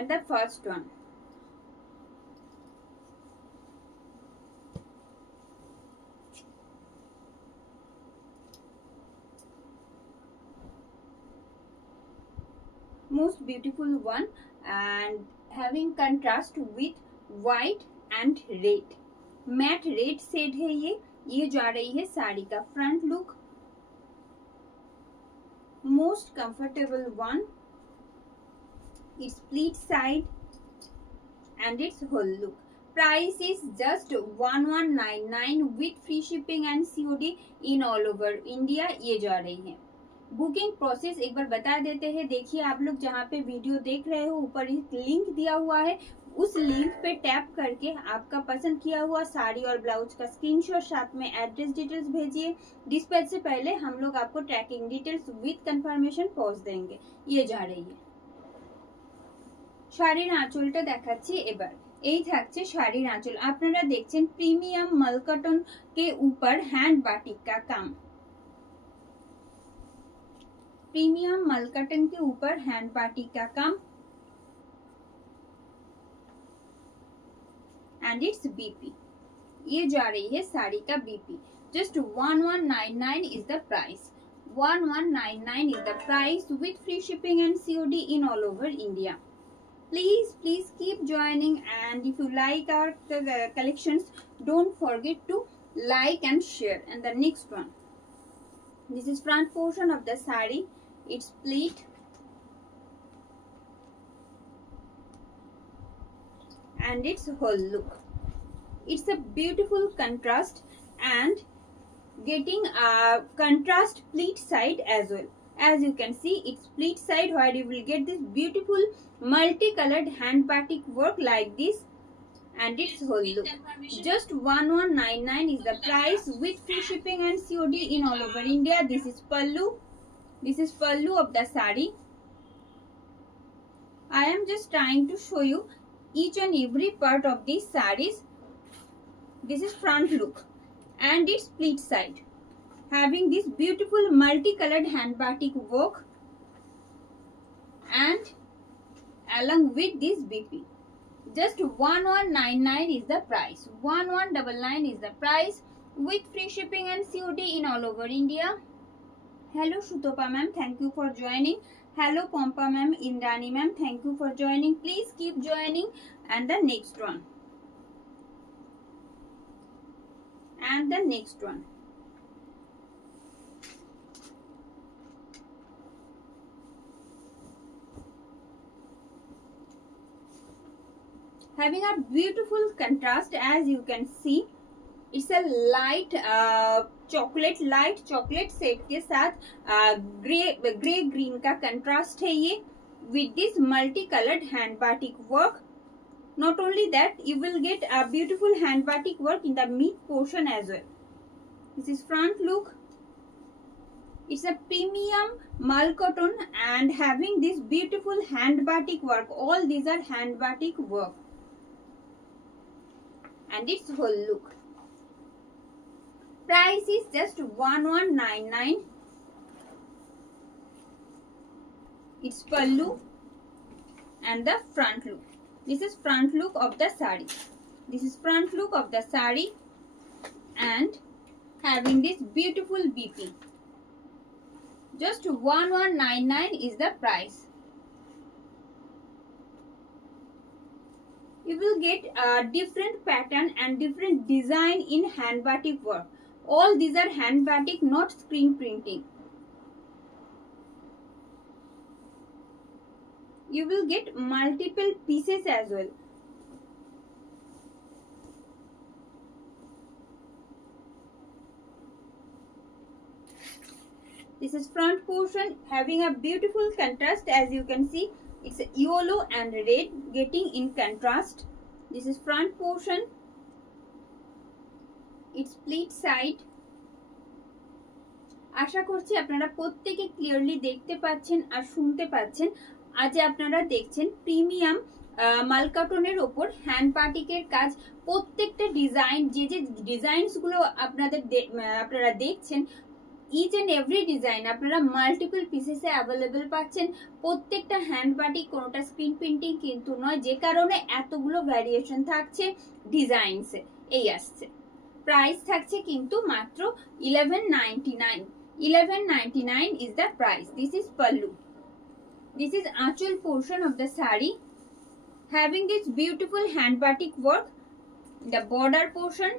and the first one. Most beautiful one and having contrast with white and red. Matte red shade है ये जा रही है साड़ी का front look. Most comfortable one. It's split side and its whole look. Price is just 1199 with free shipping and COD in all over India. ये जा रही है. बुकिंग प्रोसेस एक बार बता देते हैं. देखिए आप लोग जहाँ पे वीडियो देख रहे हो ऊपर एक लिंक दिया हुआ है, उस लिंक पे टैप करके आपका पसंद किया हुआ साड़ी और ब्लाउज का स्क्रीनशॉट साथ में एड्रेस डिटेल्स भेजिए. डिस्पैच से पहले हम लोग आपको ट्रैकिंग डिटेल्स विद कंफर्मेशन पहुंच देंगे. ये जा रही है. শাড়ির আঁচলটা দেখাচ্ছি এবার. এই থাকছে শাড়ির আঁচল. আপনারা দেখছেন প্রিমিয়াম মালকটন के ऊपर हैंड बाटिक का काम. प्रीमियम मलकटन के ऊपर हैंड बाटिक का काम एंड इट्स बीपी. ये जा रही है साड़ी का BP. Just 1199 is the price. 1199 is the price with free shipping and COD in all over India. Please keep joining, and if you like our collections, don't forget to like and share. And the next one, this is front portion of the saree. It's split and its whole look. It's a beautiful contrast and getting a contrast pleat side as well. As you can see, it's split side where you will get this beautiful multicolored hand batik work like this and its whole look. Just 1199 is the price with free shipping and COD in all over India. This is pallu. This is pallu of the saree. I am just trying to show you each and every part of these sarees. This is front look and its split side, having this beautiful multicolored hand batik work and along with this BP. Just 1199 is the price. 1199 is the price with free shipping and COD in all over India. Hello Shutopa ma'am, thank you for joining. Hello Pompa ma'am, Indrani ma'am, thank you for joining. Please keep joining. And the next one. And the next one. Having a beautiful contrast, as you can see, it's a light chocolate shade के साथ grey green का contrast है ये with this multicolored hand batik work. Not only that, you will get a beautiful hand batik work in the mid portion as well. This is front look. It's a premium mal cotton and having this beautiful hand batik work. All these are hand batik work. And its whole look. Price is just 1199. It's pallu and the front look. This is front look of the saree. This is front look of the saree and having this beautiful BP. Just 1199 is the price. You will get a different pattern and different design in hand batik work. All these are hand batik, not screen printing. You will get multiple pieces as well. This is front portion having a beautiful contrast. As you can see, it's yellow and red getting in contrast. This is front portion. It's split side. আশা করছি আপনারা প্রত্যেকে clearly দেখতে পাচ্ছেন আর শুনতে পাচ্ছেন. আজ আপনারা দেখছেন প্রিমিয়াম মালকটনের ওপর হ্যান্ড বাটিকের কাজ. প্রত্যেকটা ডিজাইন যে ডিজাইনস গুলো আপনারা দেখছেন ইচ এন্ড এভরি ডিজাইন আপনারা মাল্টিপল পিসেসে অ্যাভেলেবেল পাচ্ছেন। প্রত্যেকটা হ্যান্ড বাটিক, কোনোটা স্ক্রিন প্রিন্টিং কিন্তু নয়, যে কারণে এতগুলো ভ্যারিয়েশন থাকছে ডিজাইনসে। এই আসছে প্রাইস থাকছে কিন্তু মাত্র 1199। 1199 is the price. This is pallu. This is achal portion of the sari, having this beautiful hand batik work, the border portion,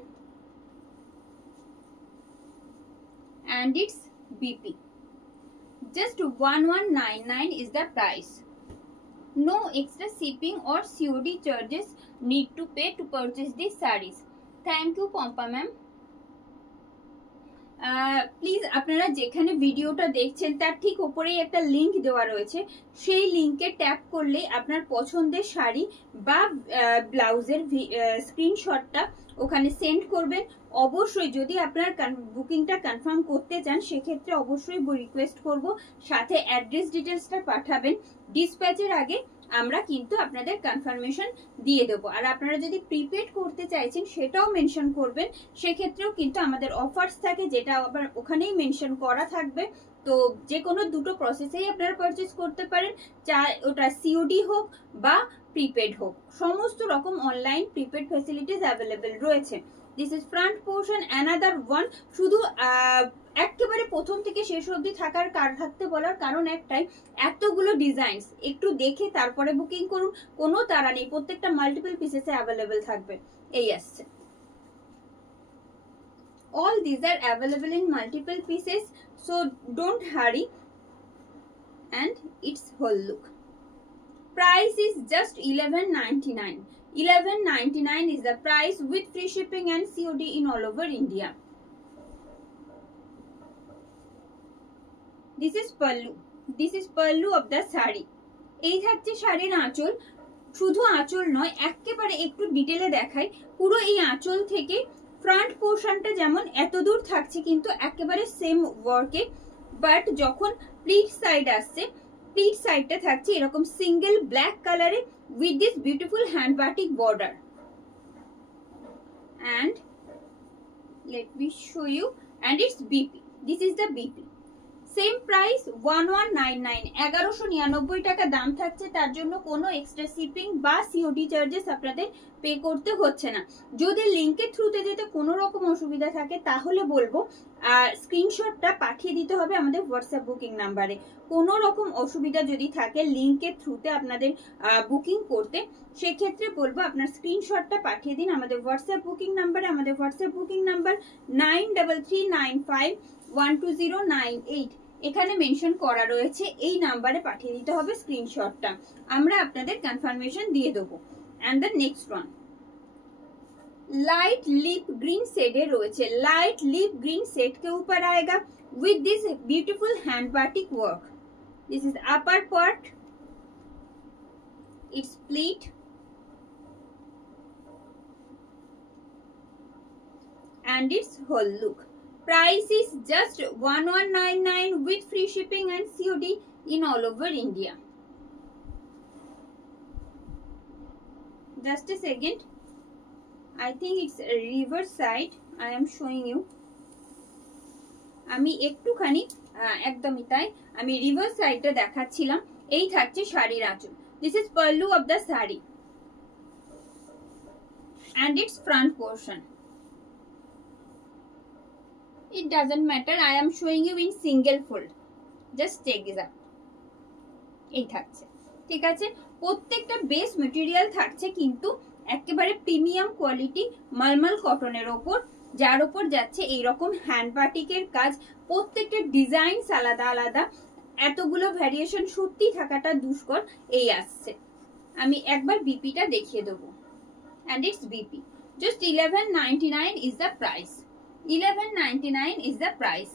and its BP. Just 1199 is the price. No extra shipping or COD charges need to pay to purchase these sarees. Thank you Pompa ma'am. Please আপনারা যেখানে ভিডিওটা দেখছেন তার ঠিক উপরেই একটা link দেওয়া রয়েছে, সেই লিংকে ট্যাপ করলে আপনার পছন্দের শাড়ি বা ব্লাউজের স্ক্রিনশটটা ওখানে সেন্ড করবেন। অবশ্যই যদি আপনার বুকিংটা কনফার্ম করতে চান সেক্ষেত্রে অবশ্যই রিকোয়েস্ট করব সাথে অ্যাড্রেস ডিটেলসটা পাঠাবেন। ডিসপ্যাচের আগে আমরা কিন্তু আপনাদের কনফার্মেশন দিয়ে দেবো। আর আপনারা যদি প্রিপেড করতে চাইছেন সেটাও মেনশন করবেন, সেক্ষেত্রেও কিন্তু আমাদের অফার্স থাকে, যেটা আবার ওখানেই মেনশন করা থাকবে। তো যে কোনো দুটো প্রসেসেই আপনারা পারচেজ করতে পারেন, চাই ওটা সিওডি হোক বা প্রিপেড হোক, সমস্ত রকম অনলাইন প্রিপেড ফ্যাসিলিটিস অ্যাভেলেবেল রয়েছে। This is front portion, another one. শুধু একেবারে প্রথম থেকে শেষ অবধি থাকতে বলার কারণ একটাই, এতগুলো ডিজাইনস একটু দেখে তারপরে বুকিং করুন, কোনো তাড়া নেই, প্রত্যেকটা মাল্টিপল পিসেসে অ্যাভেলেবেল থাকবে। এই আসছে, all these are available in multiple pieces, so don't hurry. And its whole look, price is just 1199. 1199 is the price with free shipping and COD in all over India. This is pallu. This is pallu of the sari. এই থাকছে শাড়ির আঁচল। শুধু আঁচল নয়, একেবারে একটু ডিটেলে দেখাই, পুরো এই আঁচল থেকে ফ্রন্ট পোর্শনটা যেমন এত দূর থাকছে কিন্তু একেবারে সেম ওয়ার্কে, বাট যখন প্লিট সাইড আসছে, প্লিট সাইডটা থাকছে এরকম সিঙ্গেল ব্ল্যাক কালারে with this beautiful hand batik border. And let me show you, and it's BP. This is the BP. Same price 1199, 1199 টাকা দাম থাকছে। তার জন্য কোনো এক্সট্রা শিপিং বা সিওডি চার্জেস আপনাদের পে করতে হচ্ছে না। যদি লিংকের থ্রুতে যেতে কোনো রকম অসুবিধা থাকে তাহলে বলবো স্ক্রিনশটটা পাঠিয়ে দিতে হবে আমাদের হোয়াটসঅ্যাপ বুকিং নাম্বারে। কোনো রকম অসুবিধা যদি থাকে লিংকের থ্রুতে আপনাদের বুকিং করতে, সেক্ষেত্রে বলবো আপনার স্ক্রিনশটটা পাঠিয়ে দিন আমাদের হোয়াটসঅ্যাপ বুকিং নাম্বারে। আমাদের হোয়াটসঅ্যাপ বুকিং নাম্বার 9339512098, এখানে মেনশন করা রয়েছে, এই নাম্বারে পাঠিয়ে দিতে হবে স্ক্রিনশটটা, আমরা আপনাদের কনফার্মেশন দিয়ে দেবো। And the next one light leaf green shade रही है। लाइट लिप ग्रीन शेड के ऊपर आएगा with this beautiful hand batik work. This is upper part, it's pleat and its whole look. Price is just 1199 with free shipping and COD in all over India. Just a second, I think it's a reverse side I am showing you. আমি একটুখানি একদমই তাই, আমি reverse সাইডটা দেখাচ্ছিলাম। এই থাকছে শাড়ির আঁচল। This is pallu of the sari and its front portion. It doesn't matter, I am showing you in single fold. Just check this out. এই থাকছে, ঠিক আছে। প্রত্যেকটা বেস মেটেরিয়াল থাকছে কিন্তু একেবারে প্রিমিয়াম কোয়ালিটি মালমাল কটনের ওপর, যার ওপর যাচ্ছে এইরকম হ্যান্ড বাটিকের কাজ। প্রত্যেকটা ডিজাইন আলাদা আলাদা, এতগুলো ভ্যারিয়েশন সত্যি থাকাটা দুষ্কর। এই আসছে, আমি একবার বিপিটা দেখিয়ে দেবো। and its BP, just 1199 is the price. 1199 is the price.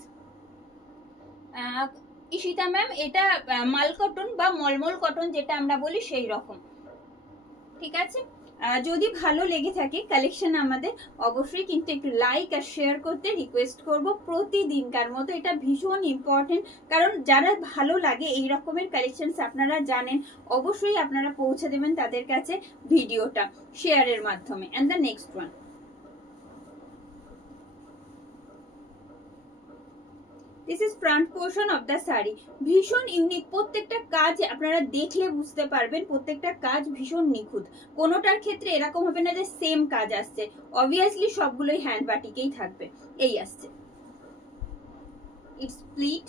Ishita ma'am, এটা মাল কটন বা মলমল কটন যেটা আমরা বলি সেই রকম, ঠিক আছে। যদি ভালো লেগে থাকে কালেকশন আমাদের, অবশ্যই কিন্তু একটু লাইক আর শেয়ার করতে রিকোয়েস্ট করব প্রতিদিনকার মতো। এটা ভীষণ ইম্পর্টেন্ট, কারণ যারা ভালো লাগে এই রকমের কালেকশনস আপনারা জানেন, অবশ্যই আপনারা পৌঁছে দেবেন তাদের কাছে ভিডিওটা শেয়ারের মাধ্যমে। And the next one, this is front portion of the sari. ভীষণ ইউনিক, প্রত্যেকটা কাজ আপনারা দেখলে বুঝতে পারবেন প্রত্যেকটা কাজ ভীষণ নিখুঁত। কোনোটার ক্ষেত্রে এরকম হবে না যে সেম কাজ আসছে, অবভিয়াসলি সবগুলোই হ্যান্ড বাটিকেই থাকবে। এই আসছে, it's pleat,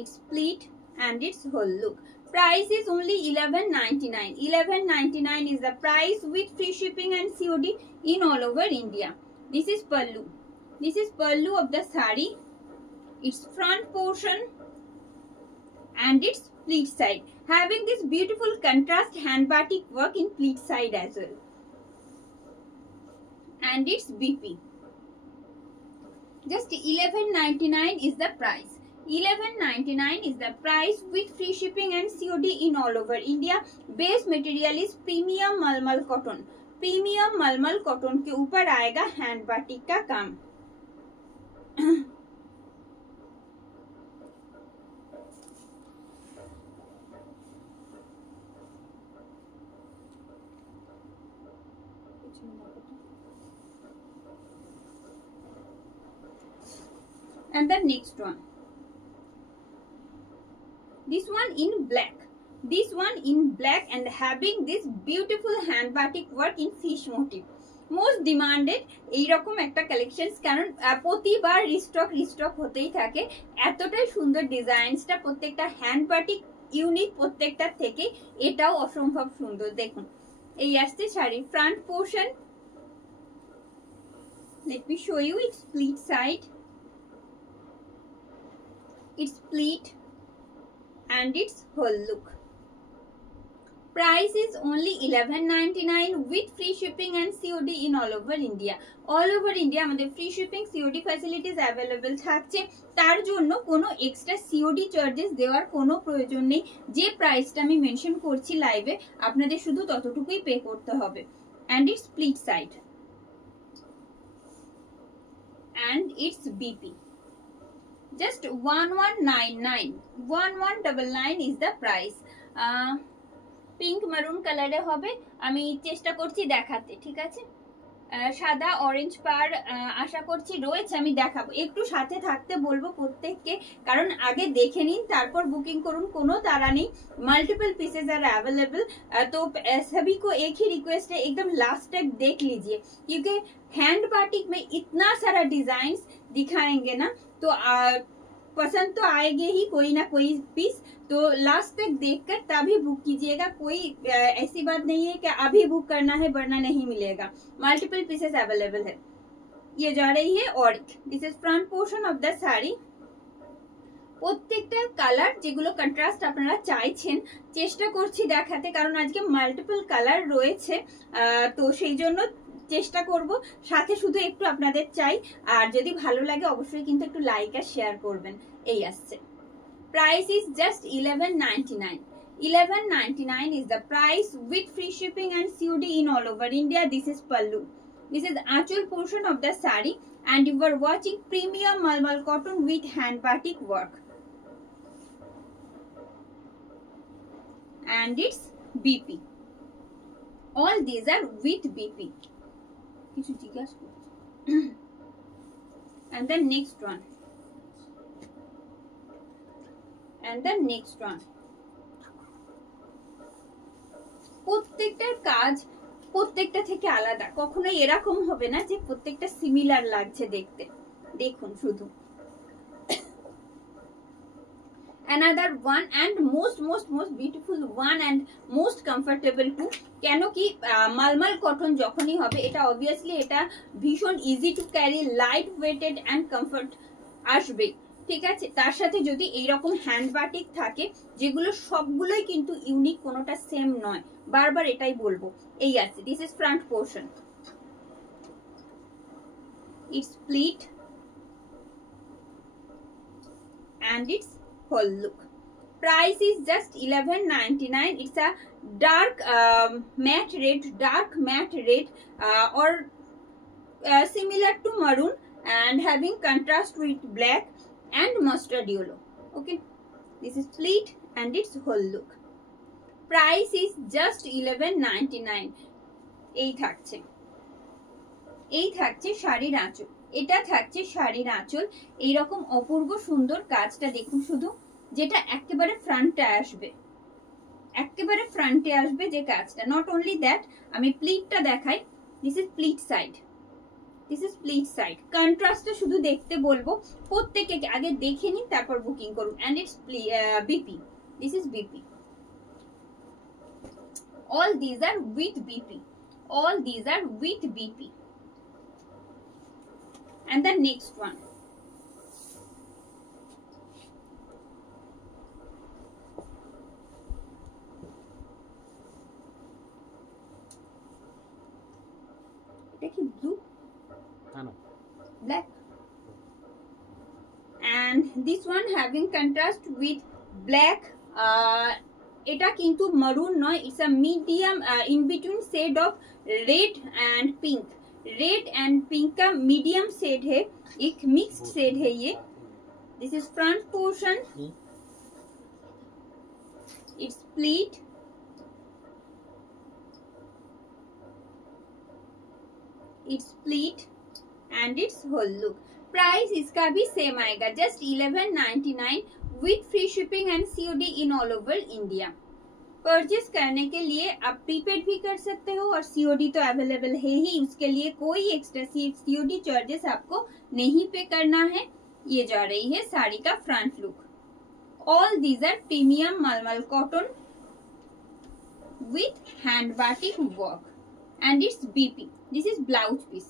it's pleat and its whole look. Price is only 11.99. 11.99 is the price with free shipping and COD in all over India. This is pallu. This is pallu of the sari. Its front portion and its pleat side, having this beautiful contrast hand batik work in pleat side as well. And its BP. Just 11.99 is the price. 11.99 is the price with free shipping and COD in all over India. Base material is premium malmal cotton. Premium malmal cotton के ऊपर आएगा hand batik का काम। And the next one, this one in black, this one in black and having this beautiful hand batik work in fish motif. Most demanded এইরকম একটা collection, কারণ প্রতিবার restock হতেই থাকে। এতটাই সুন্দর ডিজাইনসটা, প্রত্যেকটা হ্যান্ড বাটিক ইউনিক প্রত্যেকটা থেকে, এটাও অসম্ভব সুন্দর। দেখুন এই আসছে sari front portion. Let me show you it's pleat side, its pleat and its whole look. Price is only 11.99 with free shipping and COD in all over India. All over India আমাদের free shipping COD facilities available থাকছে, তার জন্য কোনো extra COD charges দেওয়ার কোনো প্রয়োজন নেই। যে প্রাইসটা আমি মেনশন করছি লাইভে, আপনাদের শুধু ততটুকুই পে করতে হবে। And its pleat side and its BP. Just 1199, 1199 is the price. Pink মারুন কালারে হবে, আমি চেষ্টা করছি দেখাতে, ঠিক আছে। সাদা অরেঞ্জ পার আশা করছি রয়েছে, আমি দেখাবো। একটু সাথে থাকতে বলবো প্রত্যেককে, কারণ আগে দেখে নিন তারপর বুকিং করুন, কোনো তাড়া নেই। मल्टीपल पीसेज आर अवेलेबल, तो सभी को एक ही रिक्वेस्ट है, एकदम लास्ट तक देख लीजिए, क्योंकि हैंड बाटिक में इतना सारा डिजाइन दिखाएंगे ना, तो पसंद तो आएंगे ही कोई ना कोई पीस। तो लास्ट तक देखकर तभी बुक कीजिएगा। कोई ऐसी बात नहीं है कि अभी बुक करना है वरना नहीं मिलेगा, मल्टीपल पीसेस अवेलेबल है। ये जा रही है Auric. This is front portion of the sari. প্রত্যেকটা কালার যেগুলো কন্ট্রাস্ট আপনারা চাইছেন চেষ্টা করছি দেখাতে, কারণ আজকে মাল্টিপল কালার রয়েছে, তো সেই জন্য চেষ্টা করব। সাথে শুধু একটু আপনাদের চাই, আর যদি ভালো লাগে অবশ্যই কিন্তু একটু লাইক আর শেয়ার করবেন। এই আসছে, price is just 11.99. 11.99 is the price with free shipping and COD in all over India. This is pallu. This is actual portion of the sari, and you are watching premium malmal cotton with hand batik work. And it's BP. All these are with BP. And the next one. And the next one. প্রত্যেকটার কাজ প্রত্যেকটা থেকে আলাদা, কখনোই এরকম হবে না যে প্রত্যেকটা সিমিলার লাগছে দেখতে। দেখুন শুধু another one and most beautiful one and most comfortable too। কেন কি মালমাল কটন যখনই হবে, এটা অবভিয়াসলি এটা ভীষণ easy to carry, light weighted and comfort আসবে, ঠিক আছে। তার সাথে যদি এইরকম হ্যান্ড বাটিক থাকে, যেগুলো সবগুলোই কিন্তু ইউনিক, কোনোটা সেম নয়, বারবার এটাই বলবো। এই আছে, this is front portion, it's pleat and its whole look. Price is just 11.99. It's a dark matte red or similar to maroon and having contrast with black and mustard yellow. Okay, this is pleat and its whole look. Price is just 11.99. এই থাকছে শাড়ির আঁচল। এটা থাকছে শাড়ির আঁচল। এইরকম অপূর্ব সুন্দর কাজটা দেখুন শুধু, যেটা একেবারে ফ্রন্টে আসবে, একেবারে ফ্রন্টে আসবে যে কাজটা। নট অনলি দ্যাট, আমি প্লিটটা দেখাই। This is pleat side, this is pleat side. কন্ট্রাস্টটা শুধু দেখতে বলবো, প্রত্যেকে আগে দেখে নিন তারপর বুকিং করুন। And it's BP, this is BP. all these are with BP, all these are with BP. And the next one, এটা কি blue, black, and this one having contrast with black. এটা কিন্তু maroon নয়, it's a medium in between shade of red and pink. Red and pink का medium shade है, एक mixed shade है ये। This is front portion, it's pleat, it's pleat and it's whole look. Price इसका भी same आएगा, just 1199 with free shipping and COD in all over India. Purchase करने के लिए आप प्रीपेड भी कर सकते हो और सीओडी तो अवेलेबल है ही, उसके लिए कोई एक्स्ट्रा सीओडी चार्जेस आपको नहीं पे करना है। ये जा रही है साड़ी का front look. All these are premium malmal cotton with hand batik work and it's BP. This is blouse piece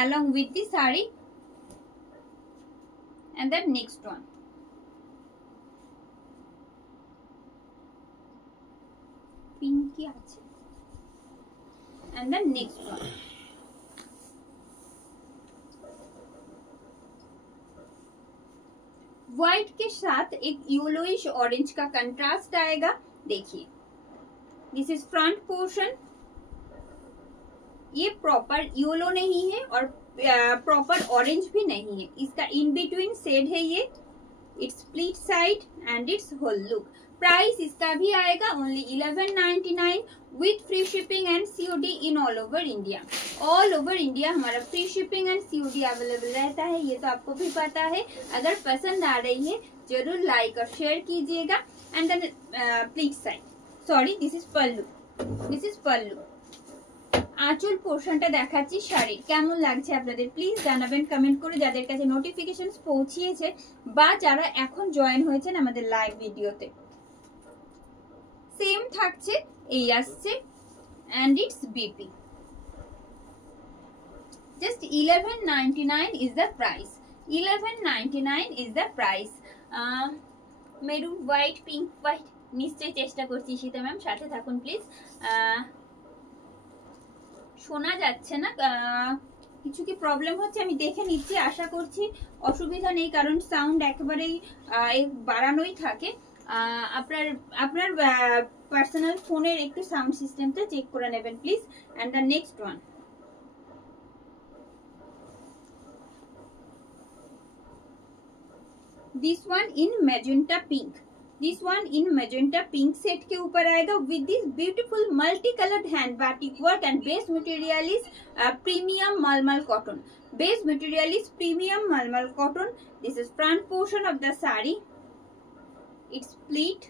along with the saree। and the next one, pinky আছে। and the next one, white के साथ एक yellowish orange का contrast आएगा। देखिए, this is front portion. ये proper yellow नहीं है और प्रॉपर ऑरेंज भी नहीं है, इसका इन बिटवीन शेड है ये। It's split side and it's whole look. Price इसका भी आएगा only 1199 with free shipping and COD in all over India. All over India हमारा free shipping and COD available रहता है, ये तो आपको भी पता है। अगर पसंद आ रही है जरूर लाइक और शेयर कीजिएगा। And then please side, sorry this is pallu, this is pallu. আঁচল পোর্শনটা দেখাচ্ছি শাড়ির, কেমন লাগছে আপনাদের প্লিজ জানাবেন কমেন্ট করে, যাদের কাছে নোটিফিকেশন পৌঁছিয়েছে বা যারা এখন জয়েন হয়েছেন আমাদের লাইভ ভিডিওতে। সেম থাকছে, এই আসছে and it's BP. Just 1199 is the price, 1199 is the price. Maroon white, pink white নিশ্চয়ই চেষ্টা করছি শীতা ম্যাম, সাথে থাকুন প্লিজ। শোনা যাচ্ছে না, কিছু কি প্রবলেম হচ্ছে আমি দেখে নিচ্ছি, আশা করছি অসুবিধা নেই, কারণ সাউন্ড একেবারেই বাড়ানোই থাকে। আপনার পার্সোনাল ফোনের একটু সাউন্ড সিস্টেমটা চেক করে নেবেন please. And the next one, this one in magenta pink, this one in magenta pink set के ऊपर आएगा with this beautiful multi coloured hand batik work and base material is premium malmal cotton. Base material is premium malmal cotton. This is front portion of the sari, it's pleat,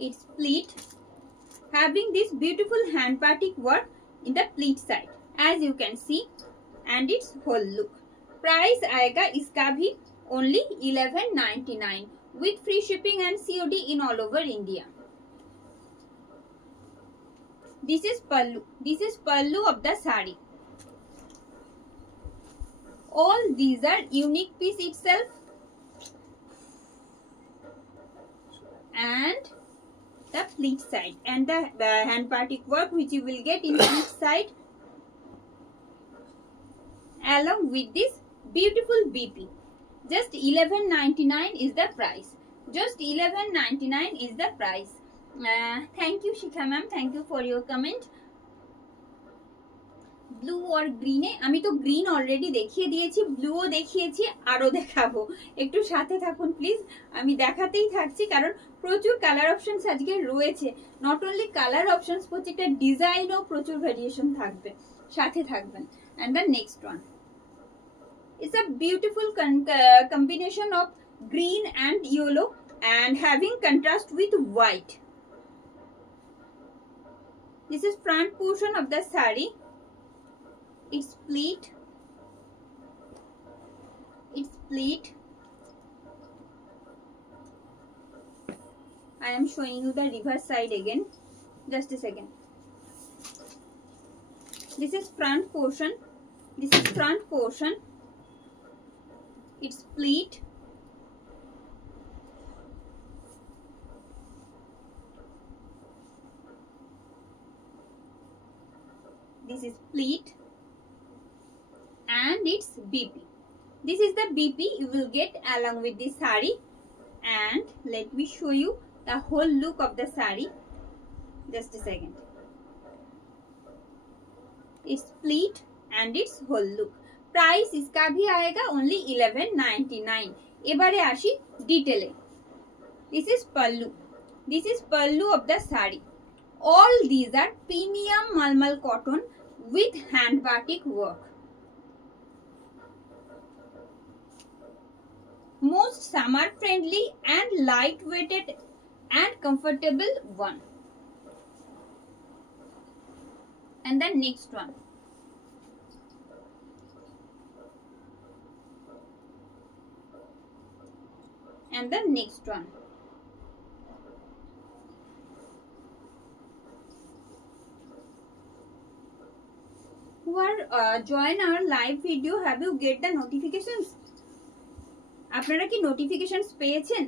it's pleat having this beautiful hand batik work in the pleat side as you can see and its whole look। Price आएगा इसका भी only 1199 with free shipping and COD in all over India. This is pallu, this is pallu of the sari. All these are unique piece itself and the pleat side and the hand batik work which you will get in each side along with this beautiful BP। just 1199 is the price, just 1199 is the price। thank you Shikha ma'am, thank you for your comment। Blue আর গ্রিনে, আমি তো green already দেখিয়ে দিয়েছি, ব্লুও দেখিয়েছি, আরো দেখাবো, একটু সাথে থাকুন প্লিজ, আমি দেখাতেই থাকছি কারণ প্রচুর কালার অপশনস আজকে রয়েছে। নট অনলি কালার অপশনস, প্রত্যেকটা ডিজাইনও প্রচুর ভেরিয়েশন থাকবে, সাথে থাকবেন। And the next one it's a beautiful combination of green and yellow and having contrast with white. This is front portion of the saree. It's pleat. I am showing you the reverse side again. Just a second. This is front portion. It's pleat. This is pleat. And it's BP. This is the BP you will get along with the saree. And let me show you the whole look of the saree. Just a second. It's pleat and its whole look. Price इसका भी आएगा only 11.99. एबारे आशी डिटेले. This is pallu. This is pallu of the saree. All these are premium malmal cotton with hand batik work. Most summer friendly and lightweighted and comfortable one. And the next one. And the next one. Who are join our live video, have you get the notifications? আপনারা কি notifications পেয়েছেন?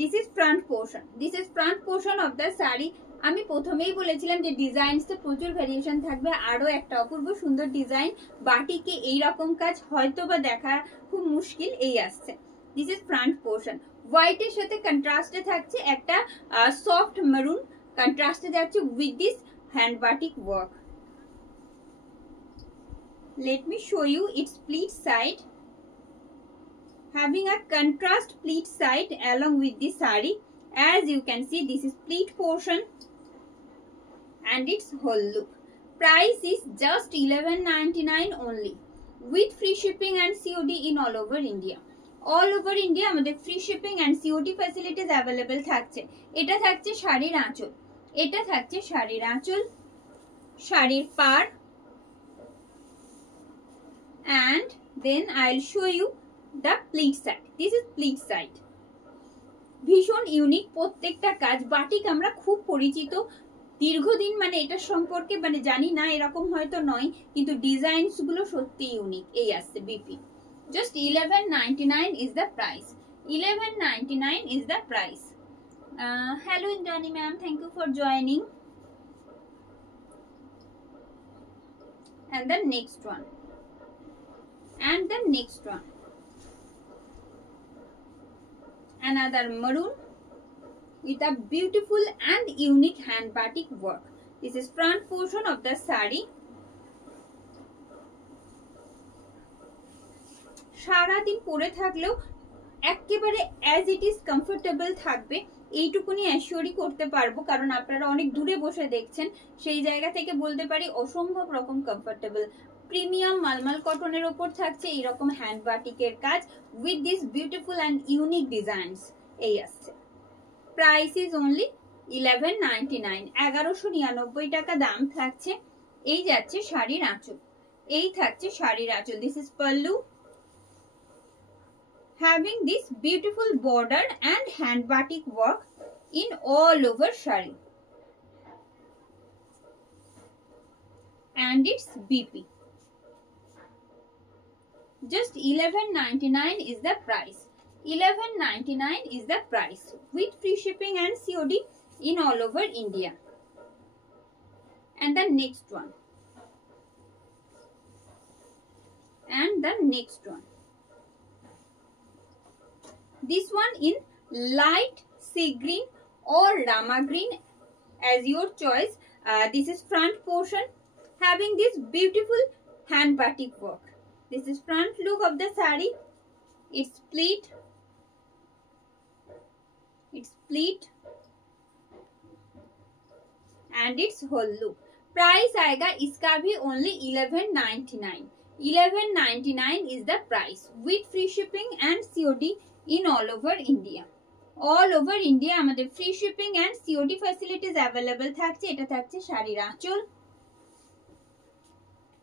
This is front portion of the sari. আমি প্রথমেই বলেছিলাম যে ডিজাইনসে প্রচুর variation থাকবে, আরো একটা অপূর্ব সুন্দর ডিজাইন বাটিকে এই রকম কাজ হয়তো বা দেখা খুব মুশকিল, এই আসছে। দিস ইজ ফ্রন্ট পোর্শন, হোয়াইটের সাথে কন্ট্রাস্টে থাকছে একটা সফট মেরুন, কন্ট্রাস্টে যাচ্ছে with this hand batik work. Let me show you it's pleat side, having a contrast pleat side along with the saree. As you can see, this is pleat portion and its whole look. Price is just 11.99 only with free shipping and COD in all over India. All over India আমাদের free shipping and COD facilities available থাকছে। এটা থাকছে শাড়ির আঁচল, এটা থাকছে শাড়ির আঁচল, শাড়ির পাড়, and then I'll show you the pleat side. This is pleat side. ভীষণ ইউনিক প্রত্যেকটা কাজ। বাটিক আমরা খুব পরিচিত দীর্ঘদিন, মানে এটা সম্পর্কে মানে জানি না এরকম হয়তো নয়, কিন্তু ডিজাইনস গুলো সত্যি ইউনিক। এই আসছে BP, just 11.99 is the price. 11.99 is the price. Hello Indrani ma'am, thank you for joining. And the next one. And the next one. Another maroon with a beautiful and unique hand batik work. This is front portion of the saree. সারা দিন পরে থাকলেও একেবারে as it is comfortable থাকবে, এইটুকুনি অ্যাসিওরই করতে পারবো, কারণ আপনারা অনেক দূরে বসে দেখছেন, সেই জায়গা থেকে বলতে পারি অসম্ভব রকম কমফোর্টেবল। প্রিমিয়াম মালমাল কটনের ওপর থাকছে এইরকম হ্যান্ড বাটিকের কাজ with this beautiful and unique designs. এই আসছে, প্রাইস ইজ অনলি 11.99, 1199 টাকা দাম থাকছে। এই যাচ্ছে শাড়ির আঁচল, এই থাকছে শাড়ির আঁচল। This is pallu, having this beautiful border and hand batik work in all over saree, and it's BP. Just 11.99 is the price. 11.99 is the price with free shipping and COD in all over India. And the next one. And the next one. This one in light sea green or rama green as your choice. This is front portion. having this beautiful hand batik work. This is front look of the saree. It's split and its whole look. Price आएगा इसका भी only 1199. 1199 is the price with free shipping and COD in all over India. All over India আমাদের free shipping and COD facilities available থাকছে। এটা থাকছে শাড়ির আঁচল,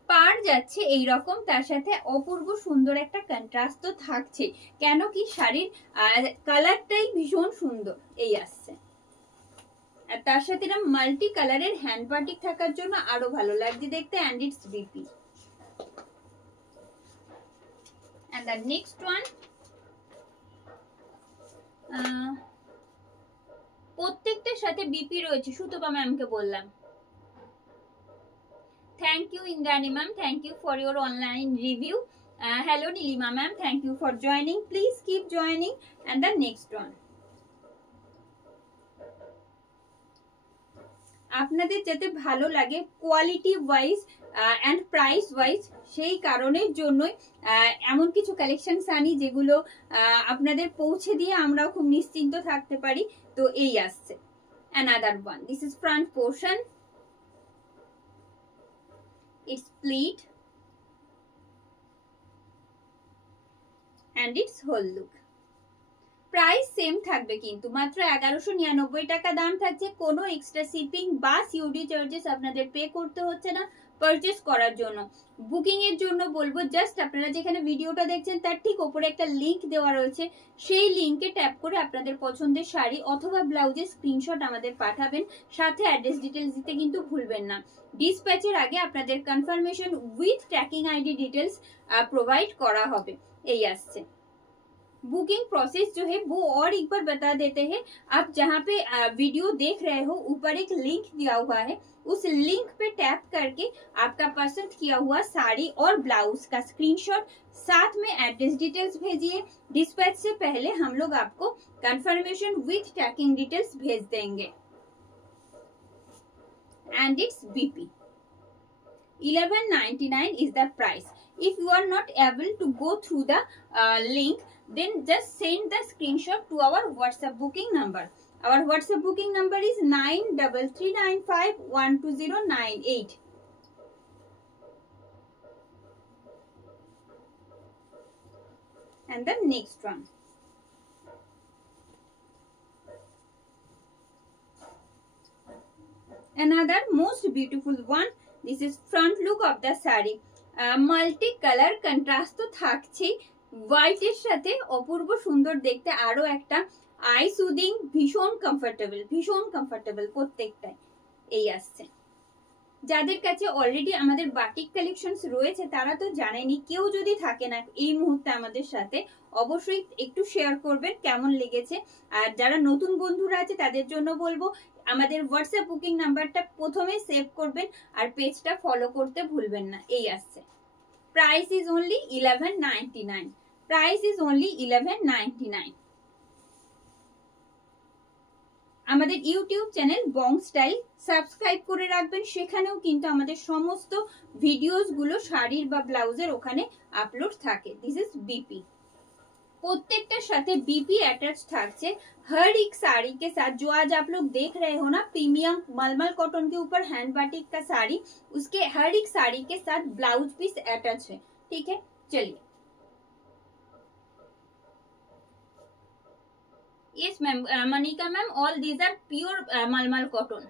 পার যাচ্ছে এই রকম, তার সাথে অপূর্ব সুন্দর একটা কন্ট্রাস্ট তো থাকছে, কেন কি শাড়ির কালারটাই ভীষণ সুন্দর এই আসছে। আর তার সাথে এটা মাল্টি কালারের হ্যান্ড বাটিক থাকার জন্য আরো ভালো লাগছে দেখতে। and it's BP. and the next one, প্রত্যেকটার সাথে বিপি রয়েছে, সুতপা ম্যামকে বললাম। Thank you Indrani ma'am, thank you for your online review. Hello Nilima ma'am, thank you for joining. Please keep joining. And the next one, আপনাদের যাতে ভালো লাগে quality wise and price wise, সেই কারণের জন্যই এমন কিছু কালেকশনস আনি যেগুলো আপনাদের পৌঁছে দিয়ে আমরাও খুব নিশ্চিন্ত থাকতে পারি। তো এই আসছে another one. This is front portion. It's split and its whole look. Price same থাকবে কিন্তু মাত্র 1199 টাকা দাম থাকছে। কোনো এক্সট্রা শিপিং বা সিওডি চার্জেস আপনাদের পে করতে হচ্ছে না পারচেজ করার জন্য। বুকিং এর জন্য বলবো জাস্ট আপনারা যেখানে ভিডিওটা দেখছেন তার ঠিক উপরে একটা লিংক দেওয়া রয়েছে, সেই লিংকে ট্যাপ করে আপনাদের পছন্দের শাড়ি অথবা ব্লাউজের স্ক্রিনশট আমাদের পাঠাবেন, সাথে অ্যাড্রেস ডিটেলস দিতে কিন্তু ভুলবেন না। ডিসপ্যাচের আগে আপনাদের confirmation with tracking ID details provide করা হবে। এই আসছে। बुकिंग प्रोसेस जो है वो और एक बार बता देते हैं। आप जहाँ पे वीडियो देख रहे हो ऊपर एक लिंक दिया हुआ है, उस लिंक पे टैप करके आपका पसंद किया हुआ साड़ी और ब्लाउज का स्क्रीनशॉट साथ में एड्रेस डिटेल्स भेजिए। डिस्पैच से पहले हम लोग आपको कंफर्मेशन विथ ट्रैकिंग डिटेल्स भेज देंगे। And it's BP 1199 is the price. If you are not able to go through the link, then just send the screenshot to our WhatsApp booking number. Our WhatsApp booking number is 9395120998. And the next one, another most beautiful one. This is front look of the saree. Multi colour contrast তো থাকছেই, হোয়াইটের সাথে অপূর্ব সুন্দর দেখতে, আরো একটা I soothing, ভীষণ comfortable প্রত্যেকটাই এই আসছে। যাদের কাছে অলরেডি আমাদের বাটিক কালেকশনস রয়েছে তারা তো জানেনি, কেউ যদি থাকে না এই মুহূর্তে আমাদের সাথে অবশ্যই একটু শেয়ার করবেন কেমন লেগেছে। আর যারা নতুন বন্ধুরা আছে তাদের জন্য বলবো আমাদের হোয়াটসঅ্যাপ বুকিং নাম্বারটা প্রথমে সেভ করবেন আর পেজটা ফলো করতে ভুলবেন না। এই আসছে। Price is only 1199. Price is only 1199. আমাদের ইউটিউব চ্যানেল বং স্টাইল সাবস্ক্রাইব করে রাখবেন, সেখানেও কিন্তু আমাদের সমস্ত ভিডিওস গুলো শাড়ির বা ব্লাউজের ওখানে আপলোড থাকে। This is BP. प्रत्येकটার সাথে बीपी अटैच থাকছে। हर एक साड़ी के साथ जो आज आप लोग देख रहे हो ना प्रीमियम मलमल कॉटन के ऊपर हैंड बाटिक का साड़ी, उसके हर एक साड़ी के साथ ब्लाउज पीस अटैच है। ठीक है, चलिए। Yes ma'am, Manika ma'am, all these are pure malmal cotton.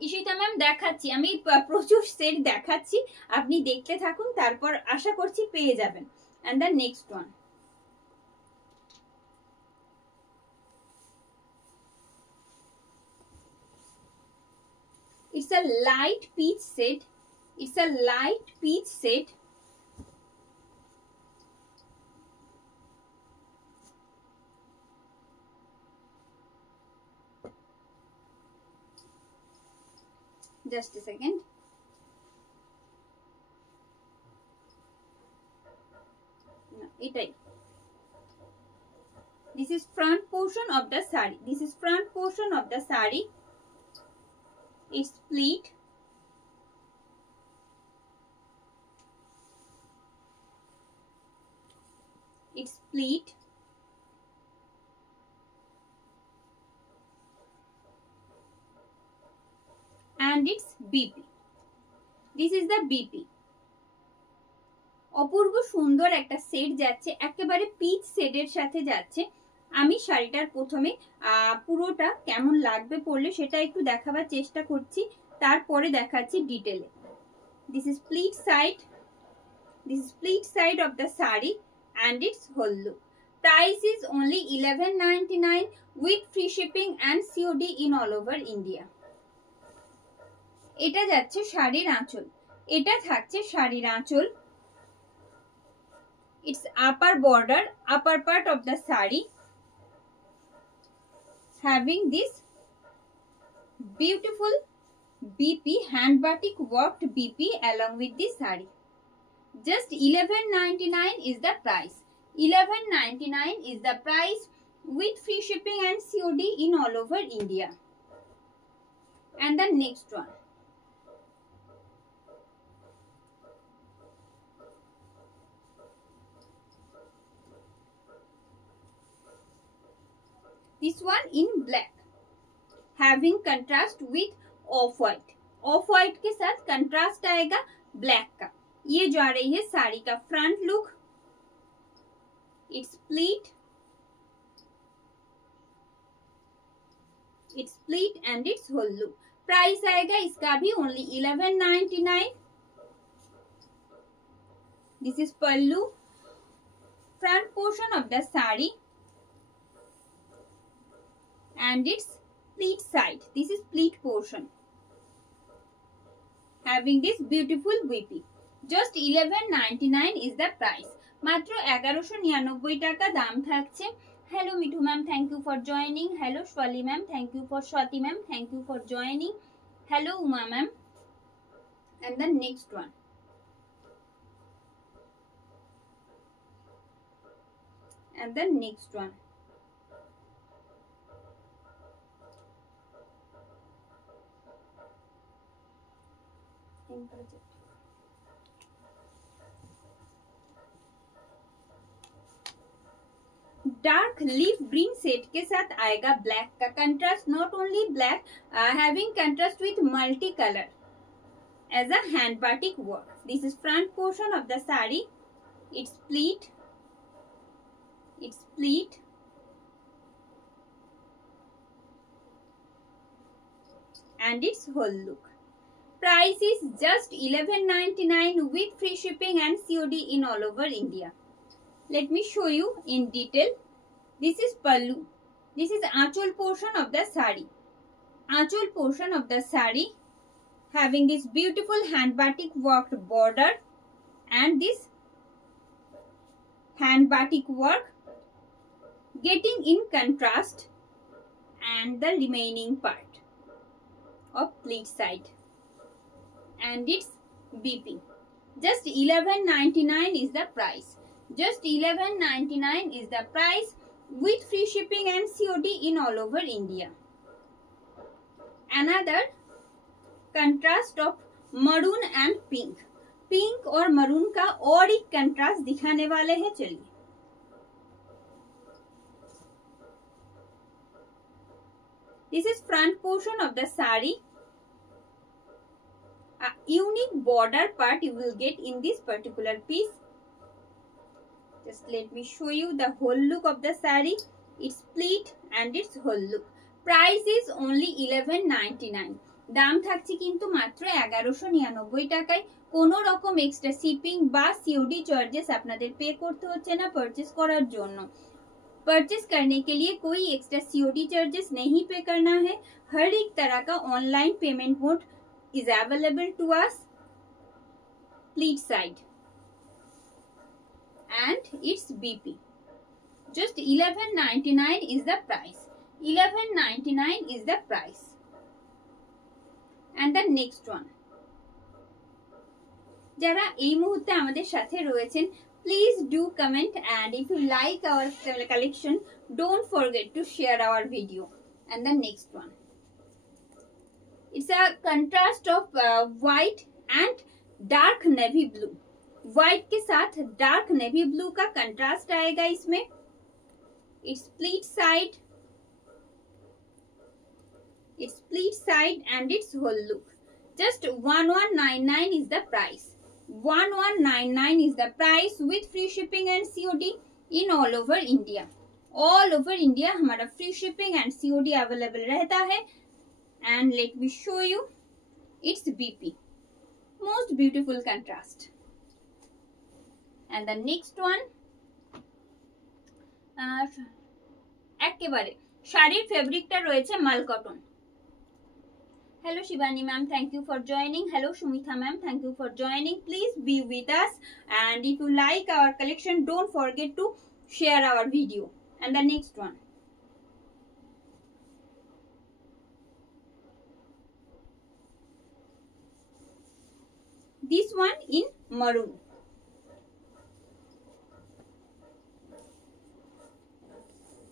Ishita ma'am দেখাচ্ছি, আমি প্রচুর সেট দেখাচ্ছি, আপনি দেখতে থাকুন, তারপর আশা করছি পেয়ে যাবেন। and the next one, it's a light peach set. It's a light peach set. Just a second. No, etai. This is front portion of the saree. This is front portion of the saree. It's split pleat. And it's BP. This is the BP. অপূর্ব সুন্দর একটা set যাচ্ছে, একেবারে pitch সেটের সাথে যাচ্ছে। আমি শাড়িটার প্রথমে পুরোটা কেমন লাগবে পরলে সেটা একটু দেখাবার চেষ্টা করছি, তারপরে দেখাচ্ছি ডিটেলে। This is pleat side, this is pleat side of the sari and its whole look. Price is only 11.99 with free shipping and COD in all over India. এটা যাচ্ছে শাড়ির আঁচল, এটা থাকছে শাড়ির আঁচল। It's upper border, upper part of the sari, having this beautiful BP, hand batik worked BP along with this sari. Just 11.99 is the price. 11.99 is the price with free shipping and COD in all over India. And the next one. This one in black, having contrast with off-white. Off-white के साथ contrast आएगा black का। ये जा रही है साड़ी का front look. It's pleat, it's pleat and its whole look. Price आएगा इसका भी only 11.99. This is pallu, front portion of the sari. And its pleat side. This is pleat portion, having this beautiful BP. Just 11.99 is the price. মাত্র 1199 টাকা দাম থাকছে। Hello Mithu ma'am, thank you for joining. Hello Shwali ma'am, thank you for Swati ma'am, thank you for joining. Hello Uma ma'am. And the next one. And the next one. Dark leaf green set के साथ आएगा black का contrast, not only black, having contrast with multi colour as a hand batik work. This is front portion of the sari. It's pleat, it's pleat and its whole look. Price is just 11.99 with free shipping and COD in all over India. Let me show you in detail. This is pallu. This is aanchal portion of the sari. Aanchal portion of the sari having this beautiful hand batik worked border and this hand batik work getting in contrast and the remaining part of pleat side. And it's BP. Just 11.99 is the price. Just 11.99 is the price with free shipping and COD in all over India. Another contrast of maroon and pink. Pink और maroon का और एक contrast दिखाने वाले हैं, चलिए। This is front portion of the sari. A unique border part you will get in this particular piece. Just let me show you the whole look of the sari. It's pleat and its whole look. Price is only 11.99. দাম থাকছে কিন্তু মাত্র 1199 টাকায়। কোনো রকম extra shipping বা COD চার্जेस আপনাদের pay করতে হচ্ছে না পারচেজ করার জন্য। परचेस करने के लिए कोई एक्स्ट्रा सीओडी चार्जेस नहीं पे करना है। हर एक तरह का online payment mode is available to us. Pleat side and it's BP. Just 11.99 is the price. 11.99 is the price. And the next one, যারা এই মুহূর্তে আমাদের সাথে রয়েছেন, please do comment, and if you like our collection, don't forget to share our video. And the next one, it's a contrast of white and dark navy blue. White के साथ dark navy blue का contrast आएगा इसमें। It's split side, it's split side and it's whole look. Just 1199 is the price. 1199 is the price with free shipping and COD in all over India. All over India हमारा free shipping and COD available रहता है। And let me show you its BP. Most beautiful contrast. And the next one, একেবারে শাড়ির ফেব্রিকটা রয়েছে মাল cotton. Hello Shivani ma'am, thank you for joining. Hello Shumitha ma'am, thank you for joining. Please be with us, and if you like our collection, don't forget to share our video. And the next one, this one in maroon.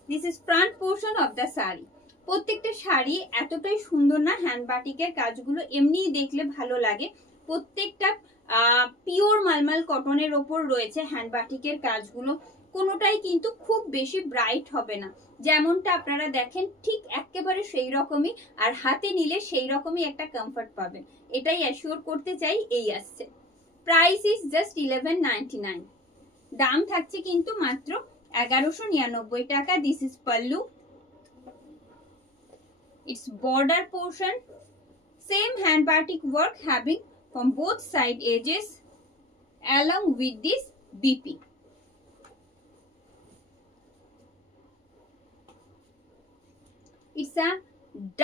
This is front portion of the saree. প্রত্যেকটা শাড়ি এতটাই সুন্দর না, hand বাটিকের কাজগুলো এমনিই দেখলে ভালো লাগে। প্রত্যেকটা পিওর মালমাল কটনের ওপর রয়েছে হ্যান্ড বাটিকের কাজগুলো। কোনোটাই কিন্তু খুব বেশি ব্রাইট হবে না, যেমনটা আপনারা দেখেন ঠিক একেবারে সেই রকমই, আর হাতে নিলে সেই রকমই একটা কমফর্ট পাবেন, এটাই অ্যাসিওর করতে চাই। এই আসছে প্রাইস ইজ জাস্ট 1199। দাম থাকছে কিন্তু মাত্র 1199 টাকা। This is pallu, its border portion, same hand batik work having from both side edges along with this BP. It's a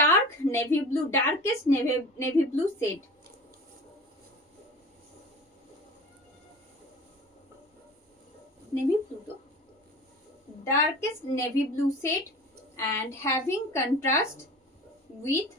dark navy blue, darkest navy blue shade. Navy blue though. Darkest navy blue shade and having contrast with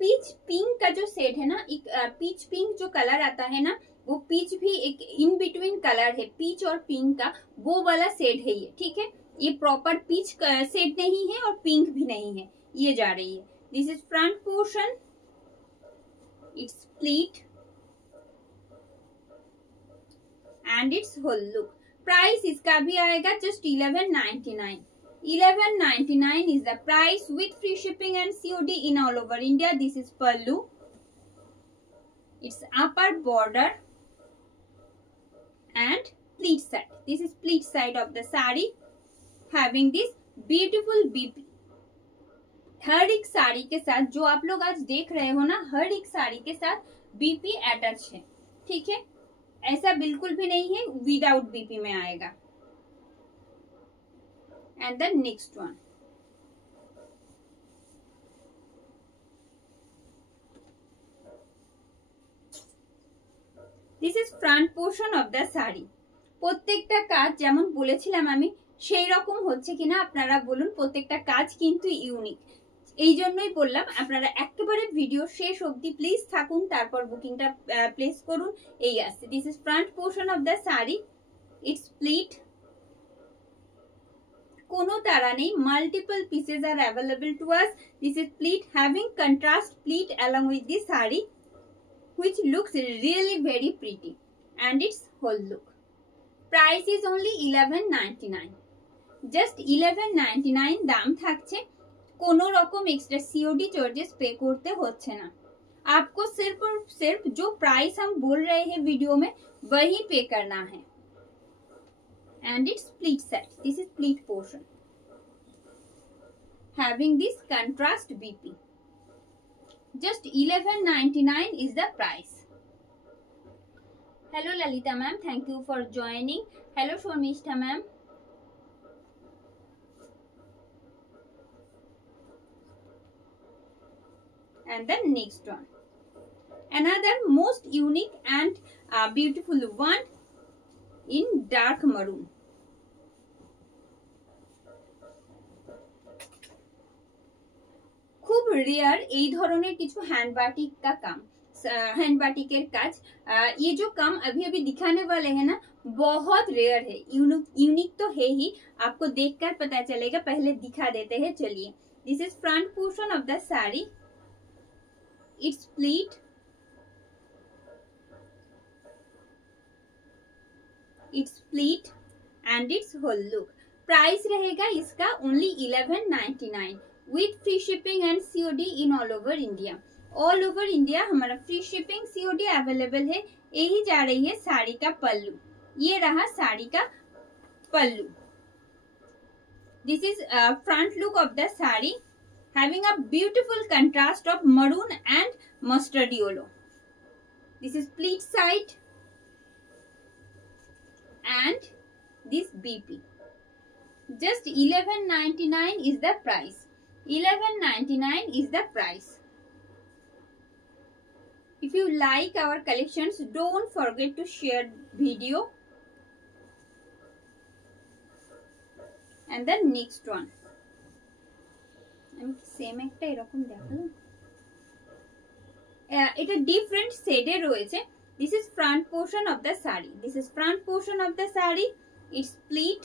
peach pink का जो shade है ना, एक peach pink जो colour आता है ना, वो पीच भी एक इन बिटवीन कलर है, पीच और पिंक का वो वाला शेड है ये। ठीक है, ये प्रॉपर पीच शेड नहीं है और पिंक भी नहीं है, ये जा रही है। This is front portion, it's split and it's whole look. Price इसका भी आएगा just 1199। 1199 is the price with free shipping and COD in all over India. This is pallu. It's upper border and pleat side. This is pleat side of the saree having this beautiful BP. हर एक साड़ी के साथ जो आप लोग आज देख रहे हो ना, हर एक साड़ी के साथ BP अटैच है। ठीक है, ऐसा बिल्कुल भी नहीं है विदाउट BP में आएगा। And the next one, this is front portion of the saree. প্রত্যেকটা কাজ যেমন বলেছিলাম আমি সেই রকম হচ্ছে কিনা আপনারা বলুন। প্রত্যেকটা কাজ কিন্তু ইউনিক, এই জন্যই বললাম আপনারা একেবারে ভিডিও শেষ অবধি প্লিজ থাকুন, তারপর বুকিংটা প্লেস করুন। এই আসছে, this is front portion of the sari, it's split, কোনো তারা নেই, multiple pieces R available to us. This is pleat having contrast pleat along with this saree which looks really very pretty and its whole look. Price is only 1199, just 1199 দাম থাকছে। কোনো রকম extra COD চার্जेस पे করতে হচ্ছে না, आपको सिर्फ और सिर्फ जो प्राइस हम बोल रहे हैं वीडियो में वही पे करना है। And its pleat set, this is pleat portion having this contrast BP. Just 1199 is the price. Hello Lalita ma'am, thank you for joining. Hello Shormishta ma'am. And the next one, another most unique and beautiful one in dark maroon. খুব rare এই ধরনের কিছু hand batik का काम, hand बाटिकेर काज। ये जो काम अभी अभी दिखाने वाले हैं ना, बहुत रेयर है, यूनिक तो है ही, आपको देखकर पता चलेगा। पहले दिखा देते हैं, चलिए। This is front portion of the sari, it's pleat it's pleat and it's whole look. Price रहेगा इसका only 1199 with free shipping and COD in all over India. All over India हमारा फ्री शिपिंग सीओडी अवेलेबल है। यही जा रही है साड़ी का पल्लू, ये रहा साड़ी का पल्लू। This is front look of the sari having a beautiful contrast of maroon and mustard yellow. This is pleat side and this BP. Just 1199 is the price. 1199 is the price. If you like our collections, don't forget to share video. And the next one. আমি same একটা এরকম দেখালাম, এটা different শেডে রয়েছে। This is front portion of the sari, this is front portion of the sari, it's pleat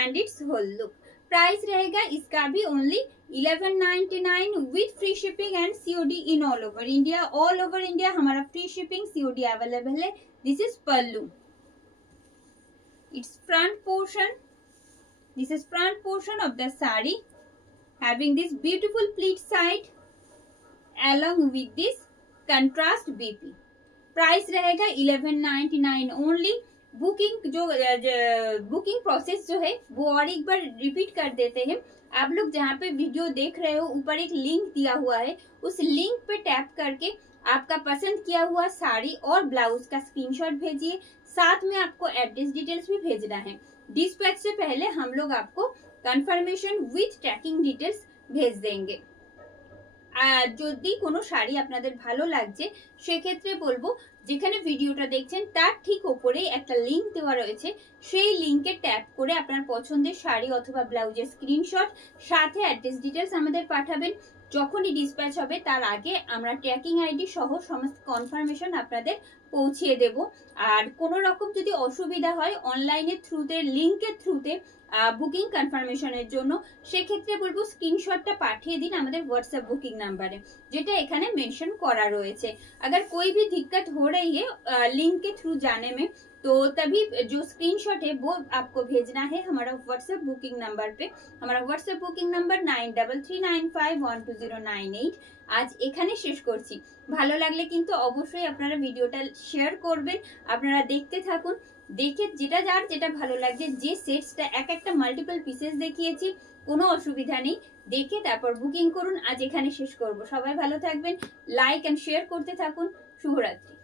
and it's whole look. Price रहेगा इसका भी only 1199 with free shipping and COD in all over India. All over India हमारा free shipping COD available है। This is pallu, it's front portion, this is front portion of the sari having this beautiful pleat side along with this contrast BP। Price रहेगा 1199 only. Booking जो booking process जो है वो और एक बार repeat कर देते हैं। आप लोग जहाँ पे वीडियो देख रहे हो ऊपर एक लिंक दिया हुआ है, उस लिंक पे टैप करके आपका पसंद किया हुआ साड़ी और ब्लाउज का स्क्रीनशॉट भेजिए, साथ में आपको एड्रेस डिटेल्स भी भेजना है। डिस्पैच से पहले हम लोग आपको कंफर्मेशन विथ ट्रैकिंग डिटेल्स भेज देंगे। যদি কোনো শাড়ি আপনাদের ভালো লাগছে সেক্ষেত্রে বলবো যেখানে ভিডিওটা দেখছেন তার ঠিক উপরেই একটা লিংক দেওয়া রয়েছে, সেই লিংকে ট্যাপ করে আপনার পছন্দের শাড়ি অথবা ব্লাউজের স্ক্রিনশট সাথে অ্যাড্রেস ডিটেলস আমাদের পাঠাবেন। যখনই ডিসপ্যাচ হবে তার আগে আমরা ট্র্যাকিং আইডি সহ সমস্ত কনফার্মেশন আপনাদের পৌঁছিয়ে দেব। আর কোনো রকম যদি অসুবিধা হয় অনলাইনের থ্রুতে লিংকের থ্রুতে বুকিং কনফার্মেশনের জন্য, সেক্ষেত্রে বলবো স্ক্রিনশটটা পাঠিয়ে দিন আমাদের হোয়াটসঅ্যাপ বুকিং नंबर যেটা এখানে মেনশন করা রয়েছে। अगर कोई भी दिक्कत हो रही है लिंक के थ्रू जाने में तो तभी जो स्क्रीनशॉट है वो आपको भेजना है हमारा व्हाट्सएप बुकिंग नंबर पे। हमारा व्हाट्सएप बुकिंग नंबर 9339512098। আজ এখানে শেষ করছি। ভালো লাগলে কিন্তু অবশ্যই আপনারা ভিডিওটা শেয়ার করবেন। আপনারা দেখতে থাকুন, দেখে যেটা যার যেটা ভালো লাগছে, যে সেটসটা এক একটা মাল্টিপল পিসেস দেখিয়েছি কোনো অসুবিধা নেই, দেখে তারপর বুকিং করুন। আজ এখানে শেষ করব। সবাই ভালো থাকবেন, লাইক এন্ড শেয়ার করতে থাকুন। শুভরাত্রি।